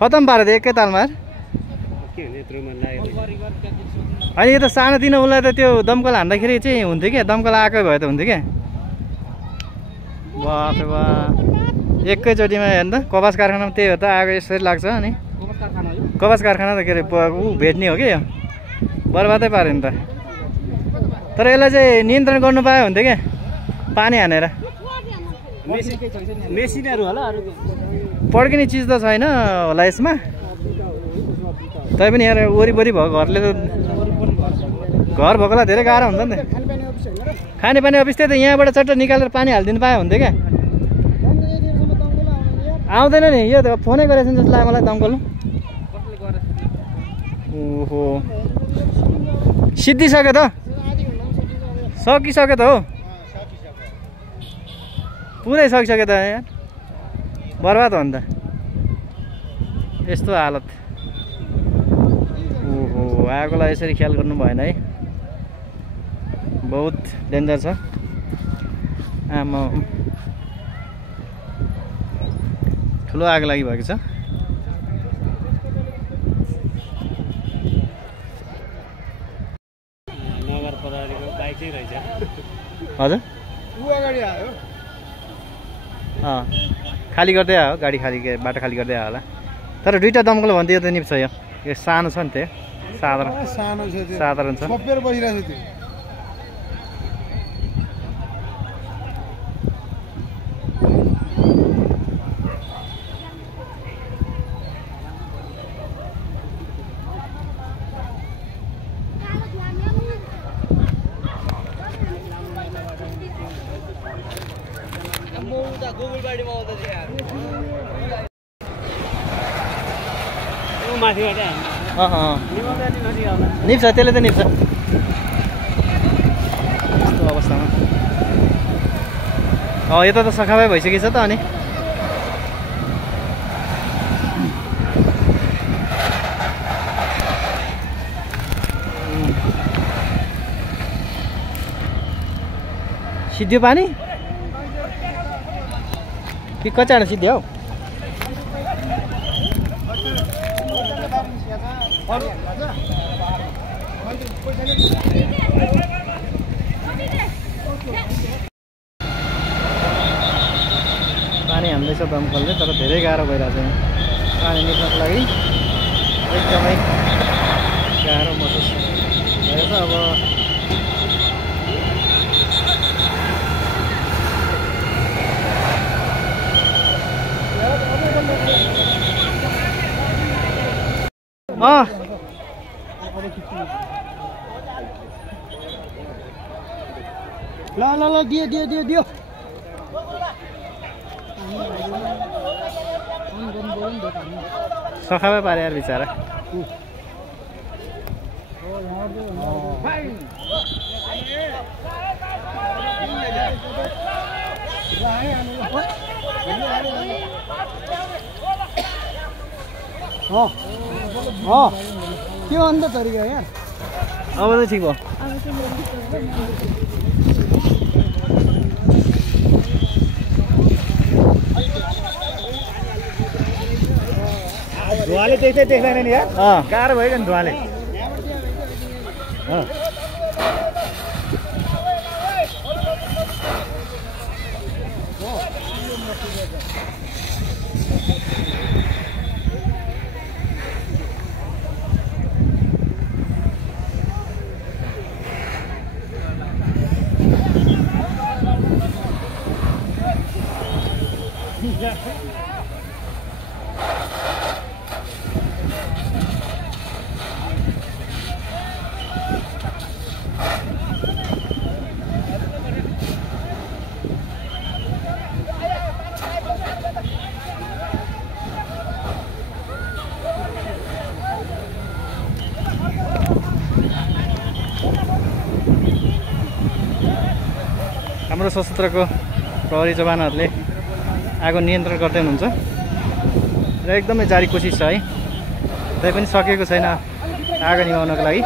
खतम पारे त एकै तालमा होइन यो त सानोतिनो उसलाई त त्यो दमकल हान्दाखेरि चाहिँ हुन्थ्यो क्या दमकल आएकै भए त हुन्थ्यो क्या बाफ बा एकैचोटिमा हेर्नु त कपास कारखानामा त्यही हो त आगो यसरी लाग्छ अनि कपास कारखाना त के अरे ऊ भेट्ने हो कि यो बर्बादै पाऱ्यो नि त तर यसलाई चाहिँ नियन्त्रण गर्नु पायो हुन्थ्यो क्या पानी हानेर मेसिनहरू होला अरु पड्किने चिज त छैन होला यसमा तैपनि यहाँ वरिपरि भएको घरले त घर भएकोलाई धेरै गाह्रो हुन्छ नि त खानेपानी अफिस त्यही त यहाँबाट चट्ट निकालेर पानी हालिदिनु पाए हुन्थ्यो क्या आउँदैन नि यो त फोनै गरेको छ जस्तो लाग्यो मलाई दमकल ओहो सिद्धिसक्यो त सकिसक्यो त हो पुरै सकिसक्यो त यहाँ बर्बाद हो नि त यस्तो हालत ओहो आगोलाई यसरी ख्याल गर्नु भएन है बहुत डेन्जर छ आमा ठुलो आगो लागि भएको छ नगर प्रहरीको बाइक चाहिँ रहेछ हजुर उ अगाडि आयो खाली गर्दै आयो गाडी खाली बाटो खाली गर्दै आयो होला तर दुईटा दमकल भन्थ्यो यो त निप्छ यो सानो छ नि त्यो साधारण छ सपेर बसिरहेको थियो निप्छ त्यसले त निप्छ यस्तो अवस्थामा यता त सखाबै भइसकेछ त अनि सिद्धियो पानी कि कचाँडो सिद्धियो हौ पानी हान्दैछ दमकलले तर धेरै गाह्रो भइरहेछ यहाँ पानी निस्कनको लागि एकदमै गाह्रो महसुस भइरहेछ अब ल दियो सखाबै पारे यार बिचारा के अन्त तरिका यार अब चाहिँ ठिक भयो धुवाले देख्दैन नि यार गाह्रो भयो नि धुवाले हाम्रो सशस्त्रको प्रहरी जवानहरूले आगो नियन्त्रण गर्दै हुनुहुन्छ र एकदमै जारी कोसिस छ है तै पनि सकेको छैन आगो निभाउनको लागि